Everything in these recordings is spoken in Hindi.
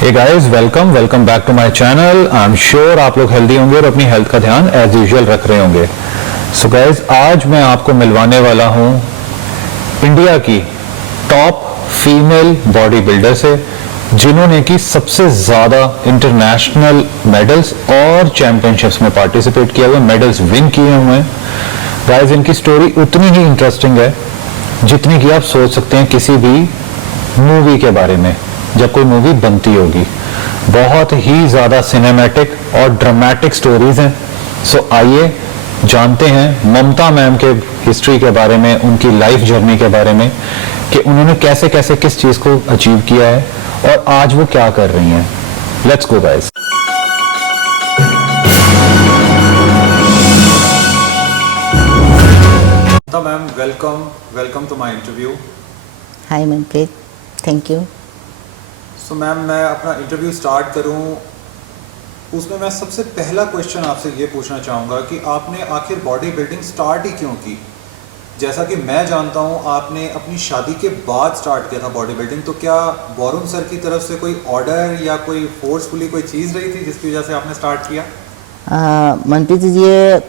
Hey guys, welcome back to my channel. I am sure आप लोग हेल्दी होंगे और अपनी हेल्थ का ध्यान एज यूजुअल रख रहे होंगे। सो गाइस, आज मैं आपको मिलवाने वाला हूं इंडिया की टॉप फीमेल बॉडी बिल्डर से, जिन्होंने की सबसे ज्यादा इंटरनेशनल मेडल्स और चैंपियनशिप्स में पार्टिसिपेट किया हुआ, मेडल्स विन किए हुए हैं। गाइस, इनकी स्टोरी उतनी ही इंटरेस्टिंग है जितनी कि आप सोच सकते हैं किसी भी मूवी के बारे में, जब कोई मूवी बनती होगी। बहुत ही ज्यादा सिनेमैटिक और ड्रामेटिक स्टोरीज हैं। सो आइए जानते हैं ममता मैम के हिस्ट्री के बारे में, उनकी लाइफ जर्नी के बारे में, कि उन्होंने कैसे कैसे किस चीज को अचीव किया है और आज वो क्या कर रही हैं। Let's go guys. Mamta ma'am, welcome to my interview. Hi Manpreet, thank you. So ma'am, मैं अपना इंटरव्यू स्टार्ट करूं उसमें मैं सबसे पहला क्वेश्चन आपसे ये पूछना चाहूँगा कि आपने आखिर बॉडी बिल्डिंग स्टार्ट ही क्यों की? जैसा कि मैं जानता हूँ आपने अपनी शादी के बाद स्टार्ट किया था बॉडी बिल्डिंग, तो क्या वरुण सर की तरफ से कोई ऑर्डर या कोई फोर्सफुली कोई चीज़ रही थी जिसकी वजह से आपने स्टार्ट किया? मनप्रीत जी, ये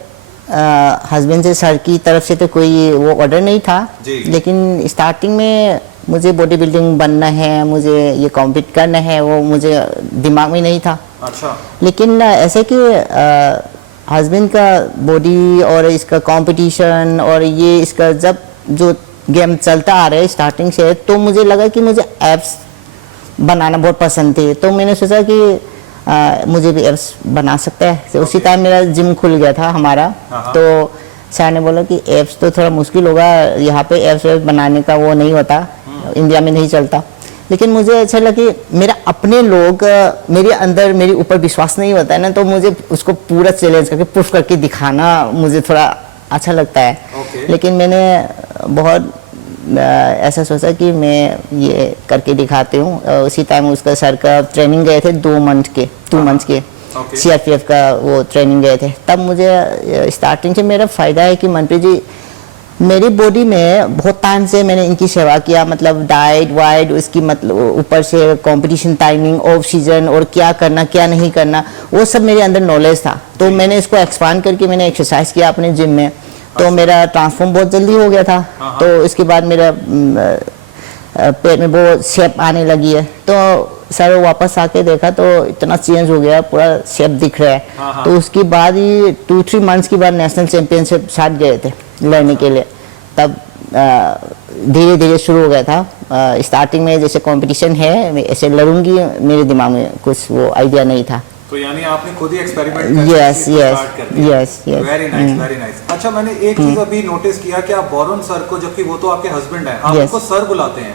हस्बैंड से सर की तरफ से तो कोई वो ऑर्डर नहीं था जी। लेकिन स्टार्टिंग में मुझे बॉडी बिल्डिंग बनना है, मुझे ये कॉम्पीट करना है, वो मुझे दिमाग में नहीं था। अच्छा। लेकिन ऐसे कि हस्बैंड का बॉडी और इसका कंपटीशन और ये इसका जब जो गेम चलता आ रहा है स्टार्टिंग से, तो मुझे लगा कि मुझे एब्स बनाना बहुत पसंद थे। तो मैंने सोचा कि मुझे भी एब्स बना सकता है। तो उसी टाइम मेरा जिम खुल गया था हमारा। तो सर ने बोला कि एब्स तो थोड़ा मुश्किल होगा, यहाँ पे एब्स बनाने का वो नहीं होता, इंडिया में नहीं चलता। लेकिन मुझे अच्छा लगा कि मेरा अपने लोग मेरे अंदर मेरे ऊपर विश्वास नहीं होता है ना, तो मुझे उसको पूरा चैलेंज करके प्रूफ करके दिखाना मुझे थोड़ा अच्छा लगता है। लेकिन मैंने बहुत ऐसा सोचा कि मैं ये करके दिखाती हूँ। उसी टाइम उसका सर का ट्रेनिंग गए थे 2 मंथ के CRPF का वो ट्रेनिंग गए थे। तब मुझे स्टार्टिंग से मेरा फ़ायदा है कि मनप्रीत जी, मेरी बॉडी में बहुत टाइम से मैंने इनकी सेवा किया, मतलब डाइट वाइट उसकी, मतलब ऊपर से कंपटीशन टाइमिंग, ऑफ सीजन और क्या करना क्या नहीं करना, वो सब मेरे अंदर नॉलेज था। तो मैंने इसको एक्सपांड करके मैंने एक्सरसाइज किया अपने जिम में। तो मेरा ट्रांसफॉर्म बहुत जल्दी हो गया था। तो इसके बाद मेरा पेट में बहुत शेप आने लगी है। तो सर वापस आके देखा तो इतना चेंज हो गया, पूरा शेप दिख रहा है। तो उसके बाद ही 2-3 मंथ्स के बाद नेशनल चैंपियनशिप साथ गए थे लड़ने के लिए। तब धीरे धीरे शुरू हो गया था। स्टार्टिंग में जैसे कंपटीशन है मैं ऐसे लड़ूंगी, मेरे दिमाग में कुछ वो आइडिया नहीं था। तो यानी आपने खुद ही एक्सपेरिमेंट करके यस। Very nice. अच्छा, मैंने एक चीज अभी नोटिस किया कि आप वरुण सर को, जबकि वो तो आपके हस्बैंड हैं, आप उनको सर बुलाते हैं।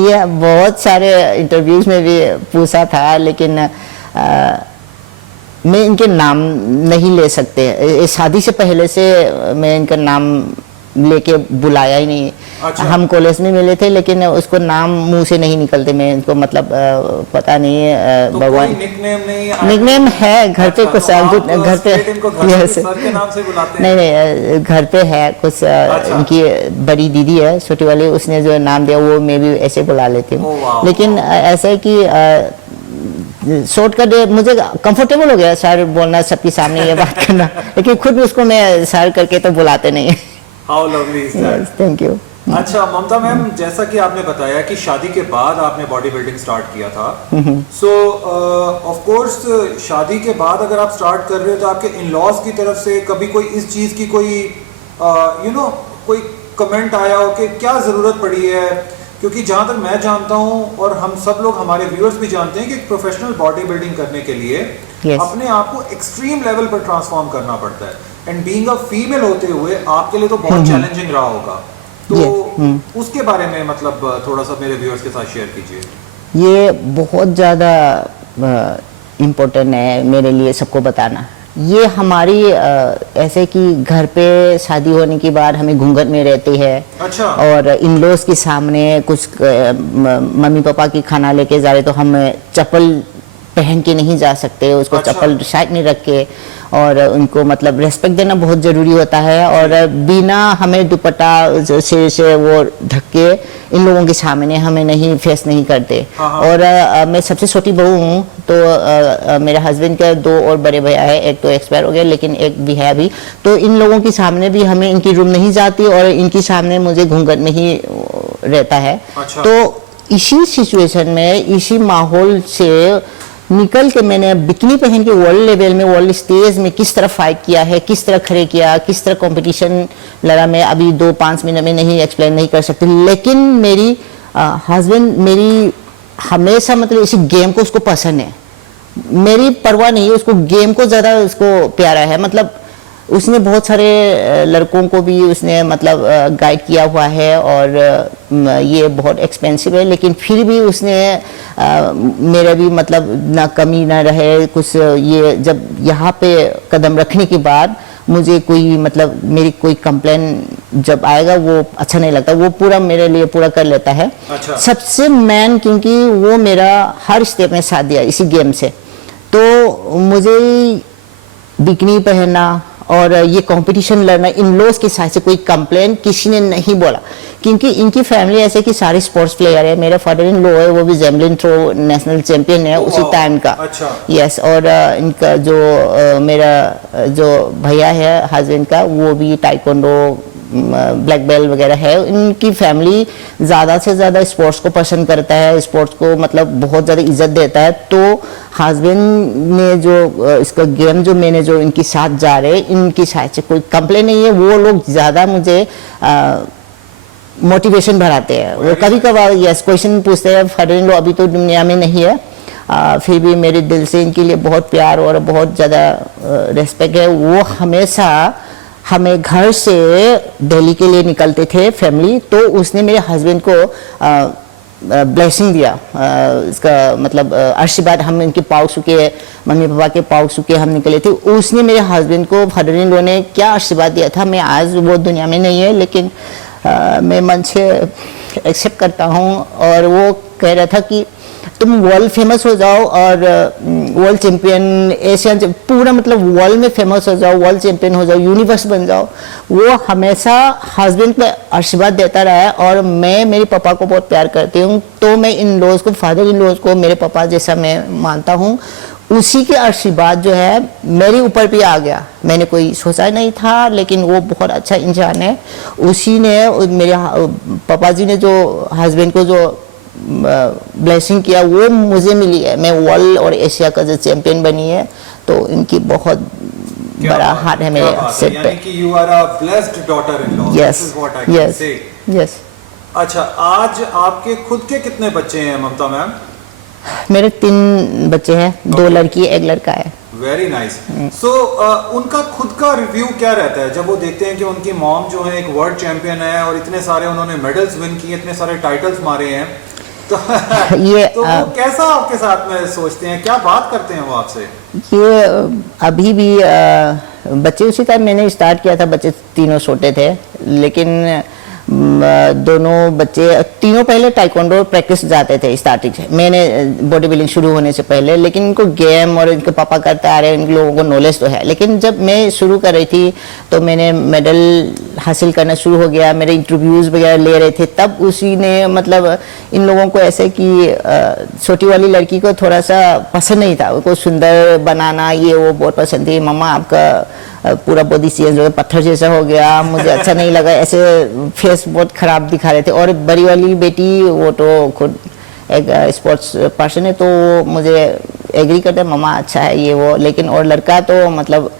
ये बहुत सारे इंटरव्यूज में भी पूछा था, लेकिन मैं इनके नाम नहीं ले सकते। शादी से पहले से मैं इनका नाम लेके बुलाया ही नहीं। अच्छा। हम कॉलेज में मिले थे लेकिन उसको नाम मुंह से नहीं निकलते। मैं इनको मतलब पता नहीं है। तो भगवान निकनेम है घर पे कुछ, घर पे सर के नाम से बुलाते हैं? नहीं, घर पे है कुछ। अच्छा। इनकी बड़ी दीदी है छोटी वाली, उसने जो नाम दिया वो मैं भी ऐसे बुला लेती हूँ। लेकिन ऐसा है कि शॉर्टकट मुझे कंफर्टेबल हो गया सर बोलना, सबके सामने ये बात करना। लेकिन खुद उसको मैं सर करके तो बुलाते नहीं। How lovely is that? Thank you. अच्छा ममता मैम, जैसा कि आपने बताया कि शादी के बाद आपने बॉडी बिल्डिंग स्टार्ट किया था। सो ऑफ कोर्स शादी के बाद अगर आप स्टार्ट कर रहे हो तो आपके इन लॉज की तरफ से कभी कोई इस चीज की कोई कोई कमेंट आया हो कि क्या जरूरत पड़ी है? क्योंकि जहां तक मैं जानता हूं और हम सब लोग, हमारे व्यूअर्स भी जानते हैं कि प्रोफेशनल बॉडी बिल्डिंग करने के लिए अपने आप को एक्सट्रीम लेवल पर ट्रांसफॉर्म करना पड़ता है। एंड बीइंग अ फीमेल होते हुए आपके लिए तो बहुत चैलेंजिंग रहा होगा। तो उसके बारे में मतलब थोड़ा सा मेरे व्यूअर्स के साथ शेयर कीजिए। ये बहुत ज़्यादा इम्पोर्टेंट है मेरे लिए सबको बताना। ये हमारी ऐसे कि घर पे शादी होने के बाद हमें घूंघट में रहते हैं। अच्छा। और इन लॉज के सामने कुछ मम्मी पापा की खाना लेके जा रहे तो हम चप्पल पहन के नहीं जा सकते, उसको अच्छा। चप्पल साइड में रख के, और उनको मतलब रेस्पेक्ट देना बहुत ज़रूरी होता है। और बिना हमें दुपट्टा सिर से वो ढक के इन लोगों के सामने हमें नहीं फेस नहीं करते। हाँ। और मैं सबसे छोटी बहू हूँ, तो मेरे हस्बैंड के 2 और बड़े भैया है, एक तो एक्सपायर हो गया लेकिन एक भी है अभी। तो इन लोगों के सामने भी हमें इनकी रूम नहीं जाती और इनके सामने मुझे घूंघट में ही रहता है। अच्छा। तो इसी सिचुएशन में, इसी माहौल से निकल के मैंने बिकनी पहन के वर्ल्ड लेवल में, वर्ल्ड स्टेज में किस तरह फाइट किया है, किस तरह खड़े किया, किस तरह कंपटीशन लड़ा, मैं अभी 2-5 मिनट में नहीं एक्सप्लेन नहीं कर सकती। लेकिन मेरी हस्बैंड मेरी हमेशा मतलब इसी गेम को उसको पसंद है, मेरी परवाह नहीं है, उसको गेम को ज़्यादा उसको प्यारा है। मतलब उसने बहुत सारे लड़कों को भी उसने मतलब गाइड किया हुआ है, और ये बहुत एक्सपेंसिव है लेकिन फिर भी उसने मेरा भी मतलब ना कमी ना रहे कुछ। ये जब यहाँ पे कदम रखने के बाद मुझे कोई मतलब मेरी कोई कंप्लेन जब आएगा वो अच्छा नहीं लगता, वो पूरा मेरे लिए पूरा कर लेता है। अच्छा। सबसे मेन क्योंकि वो मेरा हर स्टेप में साथ दिया इसी गेम से, तो मुझे बिकनी पहनना और ये कंपटीशन लड़ना, इन लॉज के साथ से कोई कंप्लेन किसी ने नहीं बोला, क्योंकि इनकी फैमिली ऐसे कि सारे स्पोर्ट्स प्लेयर है। मेरा फादर इन लॉ है, वो भी जेवलिन थ्रो नेशनल चैंपियन है उसी टाइम का। अच्छा। यस। और इनका जो मेरा जो भैया है हस्बैंड का, वो भी टाइकोंडो ब्लैक बेल्ट वगैरह है। इनकी फैमिली ज़्यादा से ज़्यादा स्पोर्ट्स को पसंद करता है, स्पोर्ट्स को मतलब बहुत ज़्यादा इज्जत देता है। तो हस्बैंड ने जो इसका गेम जो मैंने जो इनके साथ जा रहे, इनकी साइड से कोई कंप्लेन नहीं है। वो लोग ज़्यादा मुझे मोटिवेशन बढ़ाते हैं। वो कभी कभार यस क्वेश्चन पूछते हैं, फादर इन लॉ अभी तो दुनिया में नहीं है, फिर भी मेरे दिल से इनके लिए बहुत प्यार और बहुत ज़्यादा रेस्पेक्ट है। वो हमेशा हमें घर से दिल्ली के लिए निकलते थे फैमिली, तो उसने मेरे हस्बैंड को ब्लेसिंग दिया, इसका मतलब आशीर्वाद। हम इनके पाँव छूके, मम्मी पापा के पाँव छूके हम निकले थे। उसने मेरे हस्बैंड को फादर इन लॉ ने क्या आशीर्वाद दिया था, मैं आज वो दुनिया में नहीं है लेकिन मैं मन से एक्सेप्ट करता हूँ। और वो कह रहा था कि तुम वर्ल्ड फेमस हो जाओ और वर्ल्ड चैंपियन, एशियन, पूरा मतलब वर्ल्ड में फेमस हो जाओ, वर्ल्ड चैंपियन हो जाओ, यूनिवर्स बन जाओ। वो हमेशा हस्बैंड पे आशीर्वाद देता रहा है। और मैं मेरे पापा को बहुत प्यार करती हूँ, तो मैं इन लॉज को, फादर इन लॉज को मेरे पापा जैसा मैं मानता हूँ। उसी के आशीर्वाद जो है मेरे ऊपर भी आ गया। मैंने कोई सोचा नहीं था, लेकिन वो बहुत अच्छा इंसान है। उसी ने मेरे पापा जी ने जो हस्बैंड को जो ब्लेसिंग किया वो मुझे मिली है। मैं वर्ल्ड और एशिया का जो चैंपियन बनी है, तो इनकी बहुत बड़ा हाथ है मेरे सिर पे। यानी कि you are a blessed daughter in law. Yes this is what I can yes say. Yes. अच्छा, आज आपके खुद के कितने बच्चे हैं ममता मैम? मेरे 3 बच्चे हैं, 2 लड़की 1 लड़का है। Very nice. सो उनका खुद का रिव्यू क्या रहता है जब वो देखते हैं कि उनकी मॉम जो है एक वर्ल्ड चैंपियन है और इतने सारे उन्होंने मेडल्स विन किए, इतने सारे टाइटल्स मारे हैं, तो ये तो वो कैसा आपके साथ में सोचते हैं, क्या बात करते हैं वो आपसे? ये अभी भी बच्चे उसी टाइम मैंने स्टार्ट किया था, बच्चे तीनों छोटे थे, लेकिन दोनों बच्चे तीनों पहले टाइकोंडो प्रैक्टिस जाते थे स्टार्टिंग से, मैंने बॉडी बिल्डिंग शुरू होने से पहले। लेकिन इनको गेम और इनके पापा करते आ रहे हैं, इन लोगों को नॉलेज तो है। लेकिन जब मैं शुरू कर रही थी तो मैंने मेडल हासिल करना शुरू हो गया, मेरे इंटरव्यूज़ वगैरह ले रहे थे, तब उसी ने मतलब इन लोगों को ऐसे कि छोटी वाली लड़की को थोड़ा सा पसंद नहीं था, उनको सुंदर बनाना ये वो बहुत पसंद थी। मम्मा आपका पूरा बॉडी चेंज हो गया, पत्थर जैसा हो गया, मुझे अच्छा नहीं लगा, ऐसे फेस बहुत खराब दिखा रहे थे। और बड़ी वाली बेटी वो तो खुद एक स्पोर्ट्स पर्सन है, तो मुझे एग्री करते हैं मम्मा अच्छा है ये वो। लेकिन और लड़का तो मतलब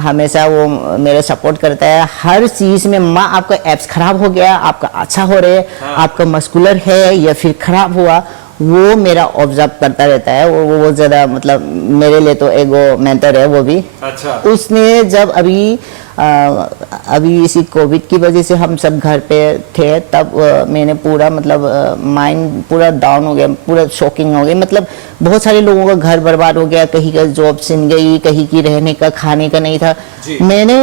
हमेशा वो मेरा सपोर्ट करता है हर चीज़ में। माँ आपका एब्स खराब हो गया, आपका अच्छा हो रहा है, आपका मस्कुलर है या फिर खराब हुआ, वो मेरा ऑब्जर्व करता रहता है। वो ज़्यादा मतलब मेरे लिए तो एगो मेंटर है वो भी। अच्छा। उसने जब अभी अभी इसी कोविड की वजह से हम सब घर पे थे, तब मैंने पूरा मतलब माइंड पूरा डाउन हो गया, पूरा शॉकिंग हो गया। मतलब बहुत सारे लोगों का घर बर्बाद हो गया, कहीं का जॉब छिन गई, कहीं की रहने का खाने का नहीं था। मैंने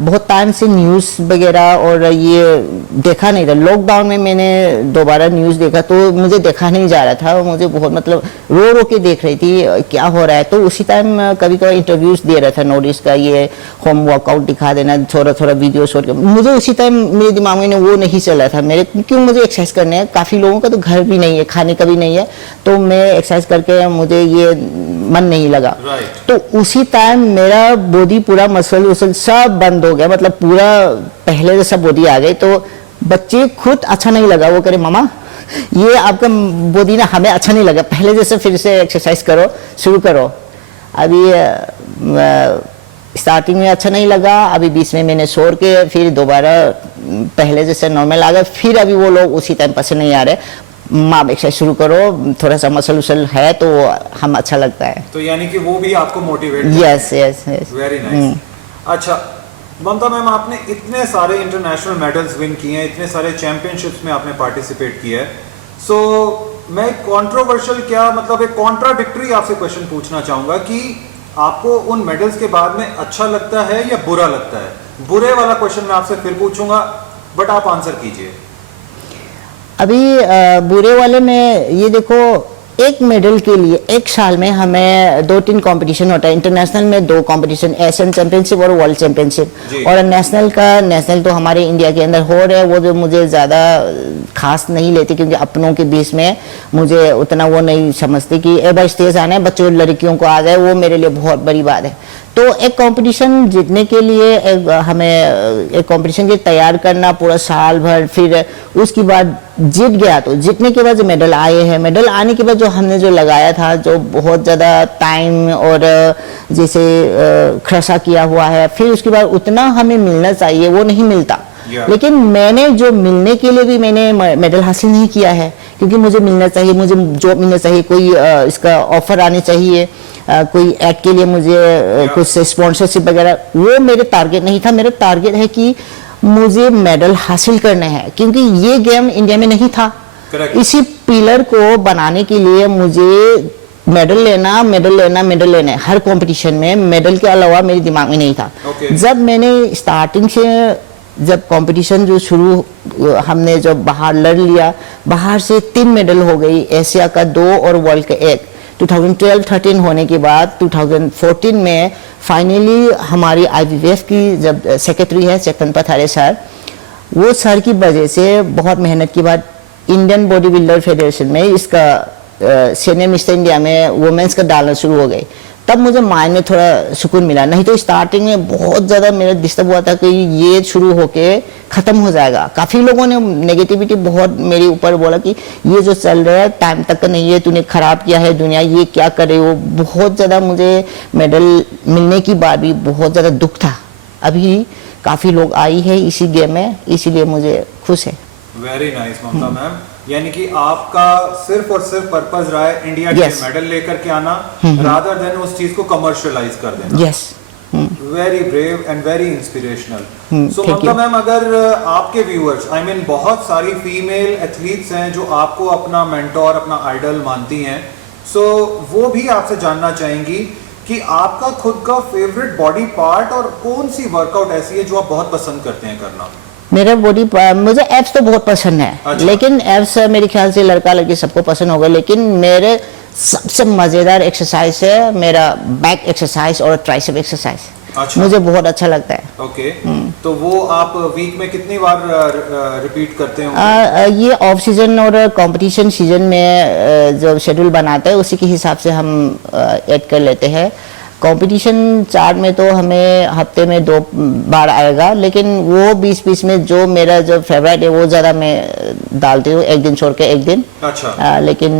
बहुत टाइम से न्यूज़ वगैरह और ये देखा नहीं था। लॉकडाउन में मैंने दोबारा न्यूज़ देखा तो मुझे देखा नहीं जा रहा था, मुझे बहुत मतलब रो रो के देख रही थी क्या हो रहा है। तो उसी टाइम कभी कभी इंटरव्यूज़ दे रहा था नोटिस का, ये होम वर्कआउट दिखा देना, थोड़ा थोड़ा वीडियो शॉट। मुझे उसी टाइम मेरे दिमाग में वो नहीं चल रहा था मेरे, क्यों मुझे एक्सरसाइज करने हैं। काफ़ी लोगों का तो घर भी नहीं है, खाने का भी नहीं है, तो मैं एक्सरसाइज करके मुझे ये मन नहीं लगा। तो उसी टाइम मेरा बॉडी पूरा मसल वसल सब बंद हो गया, मतलब पूरा पहले जैसा बॉडी आ गई। तो बच्चे खुद अच्छा नहीं लगा, वो करे मामा ये आपका बॉडी ना हमें अच्छा नहीं लगा, पहले जैसे फिर से एक्सरसाइज करो, शुरू करो। अभी स्टार्टिंग में अच्छा नहीं लगा, अभी बीच में मैंने छोड़ के फिर दोबारा पहले जैसे नॉर्मल आ गया। फिर अभी वो लोग उसी टाइम पसंद नहीं आ रहे, माँ एक्सरसाइज शुरू करो, थोड़ा सा मसल उसल है तो हम अच्छा लगता है। तो यानी कि वो भी आपको motivate. Yes yes yes, very nice. अच्छा ममता मैम, आपने इतने सारे इंटरनेशनल मेडल्स विन किए हैं, इतने सारे चैंपियनशिप्स में आपने पार्टिसिपेट किया है। सो मैं कंट्रोवर्शियल क्या मतलब एक कॉन्ट्राडिक्टरी आपसे क्वेश्चन पूछना चाहूंगा कि आपको उन मेडल्स के बाद में अच्छा लगता है या बुरा लगता है? बुरे वाला क्वेश्चन मैं आपसे फिर पूछूंगा, बट आप आंसर कीजिए। अभी बुरे वाले में ये देखो, एक मेडल के लिए एक साल में हमें 2-3 कंपटीशन होता है। इंटरनेशनल में 2 कंपटीशन, एशियन चैंपियनशिप और वर्ल्ड चैंपियनशिप। और नेशनल तो हमारे इंडिया के अंदर हो रहे हैं, वो जो मुझे ज़्यादा खास नहीं लेती, क्योंकि अपनों के बीच में मुझे उतना वो नहीं समझती कि एक बार स्टेज आना है, बच्चों लड़कियों को आ जाए, वो मेरे लिए बहुत बड़ी बात है। तो एक कंपटीशन जीतने के लिए हमें एक कंपटीशन के तैयार करना पूरा साल भर, फिर उसके बाद जीत गया तो जीतने के बाद जो मेडल आए हैं, मेडल आने के बाद जो हमने जो लगाया था, जो बहुत ज़्यादा टाइम और जैसे खर्चा किया हुआ है, फिर उसके बाद उतना हमें मिलना चाहिए वो नहीं मिलता। लेकिन मैंने जो मिलने के लिए भी मैंने मेडल हासिल नहीं किया है, क्योंकि मुझे मिलना चाहिए, मुझे जॉब मिलना चाहिए, कोई इसका ऑफर आने चाहिए, कोई ऐड के लिए मुझे कुछ स्पॉन्सरशिप वगैरह, वो मेरे टारगेट नहीं था। मेरा टारगेट है कि मुझे मेडल हासिल करना है, क्योंकि ये गेम इंडिया में नहीं था। इसी पिलर को बनाने के लिए मुझे मेडल लेना है हर कंपटीशन में। मेडल के अलावा मेरे दिमाग में नहीं था। जब मैंने स्टार्टिंग से जब कंपटीशन जो शुरू हमने जब बाहर लड़ लिया, बाहर से 3 मेडल हो गई, एशिया का 2 और वर्ल्ड का 1। 2012-13 होने के बाद 2014 में फाइनली हमारी IBF की जब सेक्रेटरी है चेतन पथारे सर, वो सर की वजह से बहुत मेहनत के बाद इंडियन बॉडी बिल्डर फेडरेशन में इसका सीनियर मिस्टर इंडिया में वुमेन्स का डालना शुरू हो गई। तब मुझे माइंड में थोड़ा सुकून मिला, नहीं तो स्टार्टिंग में बहुत ज़्यादा मेरा डिस्टर्ब हुआ था कि ये शुरू होके ख़त्म हो जाएगा। काफ़ी लोगों ने नेगेटिविटी बहुत मेरे ऊपर बोला कि ये जो चल रहा है टाइम तक का नहीं है, तूने ख़राब किया है दुनिया, ये क्या कर रहे हो। बहुत ज़्यादा मुझे मेडल मिलने की बाद भी बहुत ज़्यादा दुख था। अभी काफ़ी लोग आई है इसी गेम में, इसीलिए मुझे खुश है। वेरी नाइस ममता मैम, यानी कि आपका सिर्फ और सिर्फ पर्पस रहा है इंडिया के मेडल लेकर के आना, रादर देन उस चीज को कमर्शियलाइज कर देना। Yes, very brave and very inspirational. So Mamta ma'am, अगर आपके व्यूअर्स बहुत सारी फीमेल एथलीट्स हैं जो आपको अपना मेंटोर, अपना आइडल मानती हैं, सो वो भी आपसे जानना चाहेंगी कि आपका खुद का फेवरेट बॉडी पार्ट और कौन सी वर्कआउट ऐसी है जो आप बहुत पसंद करते हैं करना? मेरा बॉडी, मुझे एब्स तो बहुत पसंद है। अच्छा। लेकिन एब्स मेरे ख्याल से लड़का लड़की सबको पसंद होगा, लेकिन मेरे सबसे मज़ेदार एक्सरसाइज है मेरा बैक एक्सरसाइज और ट्राइसेप एक्सरसाइज। अच्छा। मुझे बहुत अच्छा लगता है। ओके। तो वो आप वीक में कितनी बार रिपीट करते हो? ये ऑफ सीजन और कंपटीशन सीजन में जो शेड्यूल बनाते हैं उसी के हिसाब से हम ऐड कर लेते हैं। कंपटीशन चार्ट में तो हमें हफ्ते में 2 बार आएगा, लेकिन वो बीच में जो मेरा जो फेवरेट है वो ज़्यादा मैं डालती हूँ, एक दिन छोड़ के एक दिन। अच्छा। लेकिन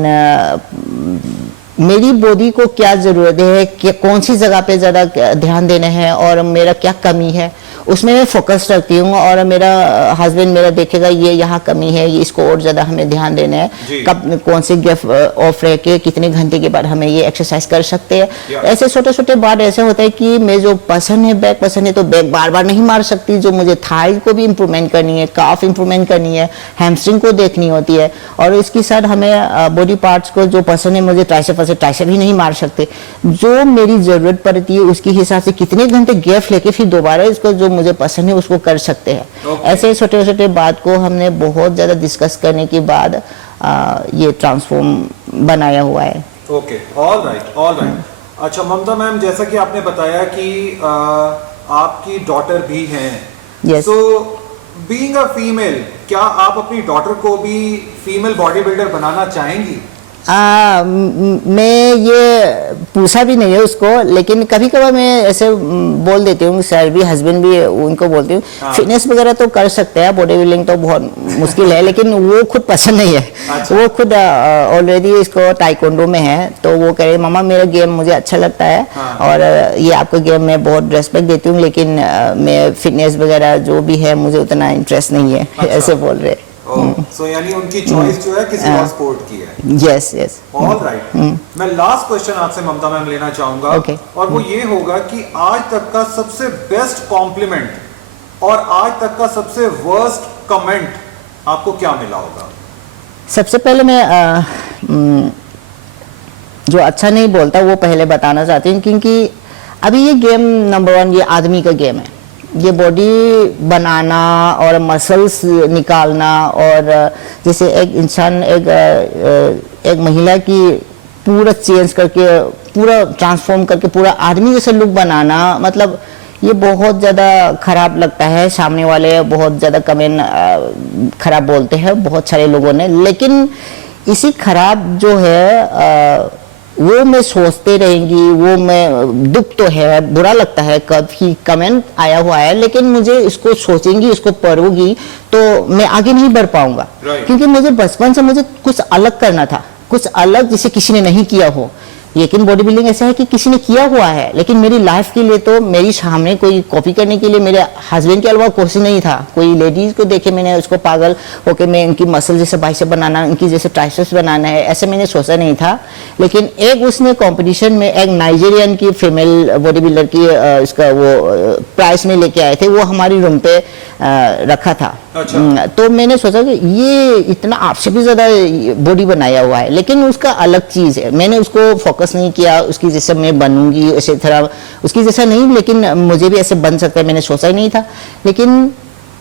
मेरी बॉडी को क्या ज़रूरत है, कि कौन सी जगह पे ज़्यादा ध्यान देना है और मेरा क्या कमी है, उसमें मैं फोकस रखती हूँ, और मेरा हस्बैंड मेरा देखेगा ये यहाँ कमी है, ये इसको और ज़्यादा हमें ध्यान देना जी। है, कब कौन से गैप ऑफ रह के कितने घंटे के बाद हमें ये एक्सरसाइज कर सकते हैं। या। ऐसे छोटे छोटे बात ऐसे होता है कि मैं जो पसंद है बैक पसंद है तो बैक बार बार नहीं मार सकती, जो मुझे थाई को भी इम्प्रूवमेंट करनी है, काफ इम्प्रूवमेंट करनी है, हैमस्ट्रिंग को देखनी होती है, और इसके साथ हमें बॉडी पार्ट्स को जो पसंद है मुझे ट्राइसेप भी नहीं मार सकते, जो मेरी ज़रूरत पड़ती है उसके हिसाब से कितने घंटे गैप लेके फिर दोबारा इसको जो मुझे पसंद है उसको कर सकते हैं। Okay. ऐसे छोटे छोटे बात को हमने बहुत ज़्यादा डिस्कस करने के बाद ये ट्रांसफॉर्म बनाया हुआ है। Okay, all right. अच्छा ममता मैम, जैसा कि आपने बताया कि आपकी डॉटर भी हैं, Yes. So being a female, क्या आप अपनी डॉटर को भी फीमेल बॉडी बिल्डर बनाना चाहेंगी? मैं ये पूछा भी नहीं है उसको, लेकिन कभी कभार मैं ऐसे बोल देती हूँ, सर भी हस्बैंड भी उनको बोलती हूँ हाँ। फिटनेस वगैरह तो कर सकते हैं, बॉडी बिल्डिंग तो बहुत मुश्किल है, लेकिन वो खुद पसंद नहीं है। अच्छा। वो खुद ऑलरेडी इसको ताइक्वांडो में है, तो वो कह रहे मम्मा मेरा गेम मुझे अच्छा लगता है, हाँ। और ये आपका गेम मैं बहुत रेस्पेक्ट देती हूँ, लेकिन मैं फिटनेस वगैरह जो भी है मुझे उतना इंटरेस्ट नहीं है। अच्छा। ऐसे बोल रहे। सो यानी उनकी चॉइस जो है किसी और स्पोर्ट की है। Yes yes. All right. मैं लास्ट क्वेश्चन आपसे ममता मैम लेना चाहूंगा, Okay. और वो ये होगा कि आज तक का सबसे बेस्ट कॉम्प्लीमेंट और आज तक का सबसे वर्स्ट कमेंट आपको क्या मिला होगा? सबसे पहले मैं जो अच्छा नहीं बोलता वो पहले बताना चाहती हूँ, क्योंकि अभी ये गेम नंबर 1 ये आदमी का गेम है। ये बॉडी बनाना और मसल्स निकालना, और जैसे एक इंसान एक महिला की पूरा चेंज करके, पूरा ट्रांसफॉर्म करके पूरा आदमी जैसा लुक बनाना, मतलब ये बहुत ज़्यादा खराब लगता है। सामने वाले बहुत ज़्यादा कमेंट खराब बोलते हैं बहुत सारे लोगों ने, लेकिन इसी खराब जो है वो मैं सोचते रहेंगी, वो मैं दुख तो है, बुरा लगता है कभी कमेंट आया हुआ है, लेकिन मुझे इसको सोचेंगी, इसको पढ़ूंगी तो मैं आगे नहीं बढ़ पाऊंगा। Right. क्योंकि मुझे बचपन से मुझे कुछ अलग करना था, कुछ अलग जिसे किसी ने नहीं किया हो। लेकिन बॉडी बिल्डिंग ऐसा है कि किसी ने किया हुआ है, लेकिन मेरी लाइफ के लिए तो मेरी सामने कोई कॉपी करने के लिए मेरे हस्बैंड के अलावा कोशिश नहीं था। कोई लेडीज को देखे मैंने उसको पागल होके मैं इनकी मसल जैसे बाइसेप बनाना, इनकी जैसे ट्राइसेप्स बनाना है, ऐसे मैंने सोचा नहीं था। लेकिन एक उसने कंपटीशन में एक नाइजीरियन की फीमेल बॉडी बिल्डर की इसका वो प्राइस में लेके आए थे, वो हमारी रूम पे रखा था। अच्छा। तो मैंने सोचा कि ये इतना आपसे भी ज़्यादा बॉडी बनाया हुआ है, लेकिन उसका अलग चीज़ है। मैंने उसको फोकस नहीं किया उसकी जैसे मैं बनूंगी ऐसे तरह उसकी जैसा नहीं, लेकिन मुझे भी ऐसे बन सकता है, मैंने सोचा ही नहीं था। लेकिन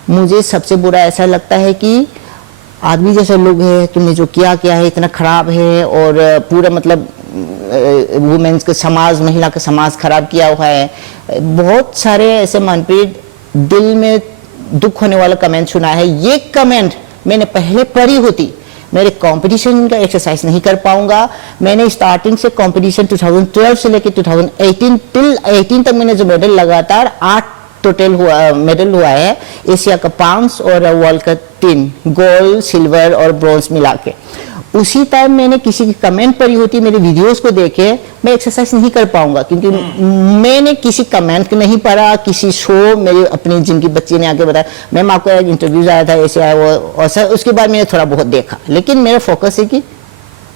मुझे सबसे बुरा ऐसा लगता है कि आदमी जैसे लोग हैं, तुमने जो किया है इतना खराब है, और पूरा मतलब वुमेन्स का समाज, महिला का समाज खराब किया हुआ है। बहुत सारे ऐसे मनप्रीत दिल में दुख होने वाला कमेंट सुना है। ये कमेंट मैंने पहले पढ़ी होती, मेरे कंपटीशन का एक्सरसाइज नहीं कर पाऊंगा। मैंने स्टार्टिंग से कंपटीशन 2012 से लेकर 2018 टिल 18 तक मैंने जो मेडल लगातार 8 टोटल मेडल हुआ है, एशिया का 5 और वर्ल्ड का 3, गोल्ड, सिल्वर और ब्रॉन्ज मिला के। उसी टाइम मैंने किसी की कमेंट पढ़ी होती, मेरे वीडियोस को देखे मैं एक्सरसाइज नहीं कर पाऊंगा, क्योंकि मैंने किसी कमेंट नहीं पढ़ा। किसी शो मेरे अपनी जिनकी बच्ची ने आके बताया, मैम आपका एक इंटरव्यूज आया था ऐसे आया वो, और सर उसके बाद मैंने थोड़ा बहुत देखा। लेकिन मेरा फोकस है कि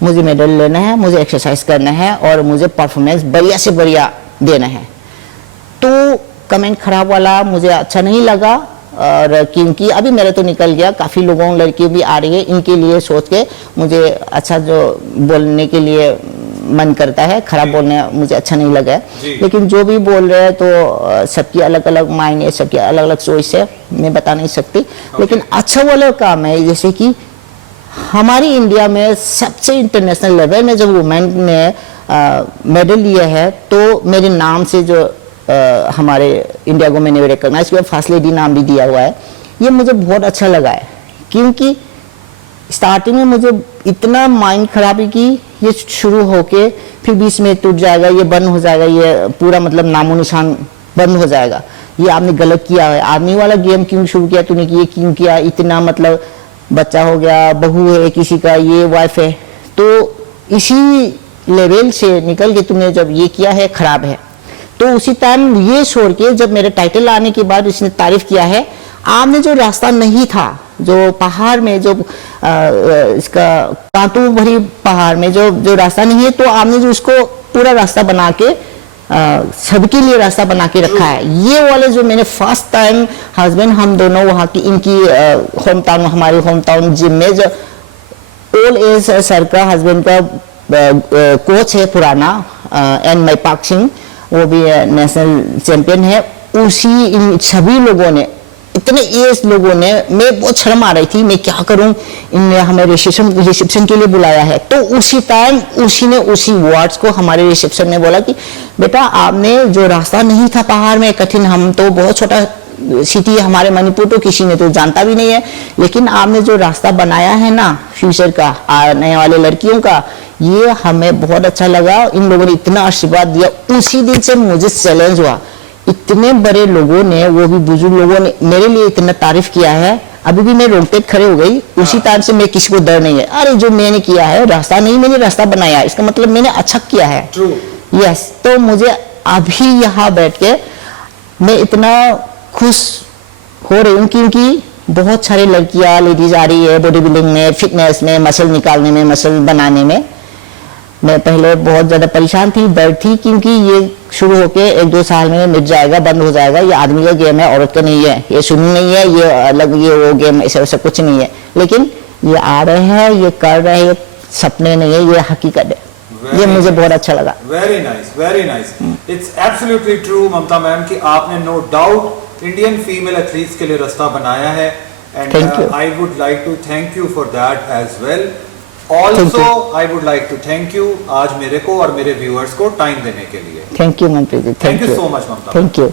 मुझे मेडल लेना है, मुझे एक्सरसाइज करना है और मुझे परफॉर्मेंस बढ़िया से बढ़िया देना है। तो कमेंट खराब वाला मुझे अच्छा नहीं लगा, और क्योंकि अभी मेरा तो निकल गया, काफ़ी लोगों लड़की भी आ रही है, इनके लिए सोच के मुझे अच्छा जो बोलने के लिए मन करता है, खराब बोलने मुझे अच्छा नहीं लगा है। लेकिन जो भी बोल रहे हैं तो सबकी अलग अलग माइंड है, सबकी अलग अलग सोच है, मैं बता नहीं सकती। लेकिन अच्छा वाला काम है, जैसे कि हमारी इंडिया में सबसे इंटरनेशनल लेवल में जब वुमेन ने मेडल लिया है, तो मेरे नाम से जो हमारे इंडिया को मैंने रिकॉग्नाइज किया, फर्स्ट लेडी नाम भी दिया हुआ है। ये मुझे बहुत अच्छा लगा है, क्योंकि स्टार्टिंग में मुझे इतना माइंड खराबी की, ये शुरू होके फिर बीच में टूट जाएगा, ये बंद हो जाएगा, ये पूरा मतलब नामो निशान बंद हो जाएगा, ये आपने गलत किया है, आदमी वाला गेम क्यों शुरू किया तूने, ये क्यों किया, इतना मतलब बच्चा हो गया, बहू है किसी का, ये वाइफ है, तो इसी लेवल से निकल के तुमने जब ये किया है खराब है। तो उसी टाइम ये छोड़ के जब मेरे टाइटल आने के बाद उसने तारीफ किया है, आपने जो रास्ता नहीं था, जो पहाड़ में जो इसका कांटों भरी पहाड़ में जो रास्ता नहीं है, तो आपने जो उसको पूरा रास्ता बना के सबके लिए रास्ता बना के रखा है। ये वाले जो मैंने फर्स्ट टाइम हस्बैंड हम दोनों वहाँ की इनकी होम टाउन, हमारे होम टाउन जिम में जो ओल्ड एज सर का हस्बैंड का कोच है पुराना, एंड माई पाक सिंह, वो भी नेशनल चैंपियन है, उसी इन सभी लोगों ने, इतने एज लोगों ने, मैं बहुत शर्म आ रही थी, मैं क्या करूं, इनने हमें रिसेप्शन के लिए बुलाया है। तो उसी टाइम उसी ने उसी वर्ड्स को हमारे रिसेप्शन में बोला कि बेटा आपने जो रास्ता नहीं था पहाड़ में कठिन, हम तो बहुत छोटा सिटी है हमारे मणिपुर, तो किसी ने तो जानता भी नहीं है, लेकिन आपने जो रास्ता बनाया है ना फ्यूचर का, आने वाले लड़कियों का, ये हमें बहुत अच्छा लगा। इन लोगों ने इतना आशीर्वाद दिया, उसी दिन से मुझे चैलेंज हुआ। इतने बड़े लोगों ने, वो भी बुजुर्ग लोगों ने मेरे लिए इतना तारीफ किया है, अभी भी मैं रोंगटे खड़े हो गई। उसी टाइम से मैं किसी को डर नहीं है, अरे जो मैंने किया है रास्ता नहीं, मैंने रास्ता बनाया, इसका मतलब मैंने अच्छा किया है। यस, तो मुझे अभी यहाँ बैठ के मैं इतना खुश हो रही हूँ, क्योंकि बहुत सारी लड़कियाँ, लेडीज आ रही है बॉडी बिल्डिंग में, फिटनेस में, मसल निकालने में, मसल बनाने में। मैं पहले बहुत ज़्यादा परेशान थी, डर थी, क्योंकि ये शुरू होके 1-2 साल में मिट जाएगा, बंद हो जाएगा, ये आदमी का गेम है, औरत का नहीं है, ये सुनी नहीं है, ये अलग, ये वो गेम, ऐसा वैसा कुछ नहीं है। लेकिन ये आ रहे हैं, ये कर रहे हैं, ये सपने नहीं है, ये हकीकत है। ये मुझे बहुत अच्छा लगा। Very nice, very nice. It's absolutely true Mamata ma'am कि आपने no doubt Indian female athletes के लिए रास्ता बनाया है, and I would like to thank you for that as well. Also I would like to thank you आज मेरे को और मेरे व्यूअर्स को टाइम देने के लिए। Thank you Manpreet ji, thank you so much Mamata. Thank you.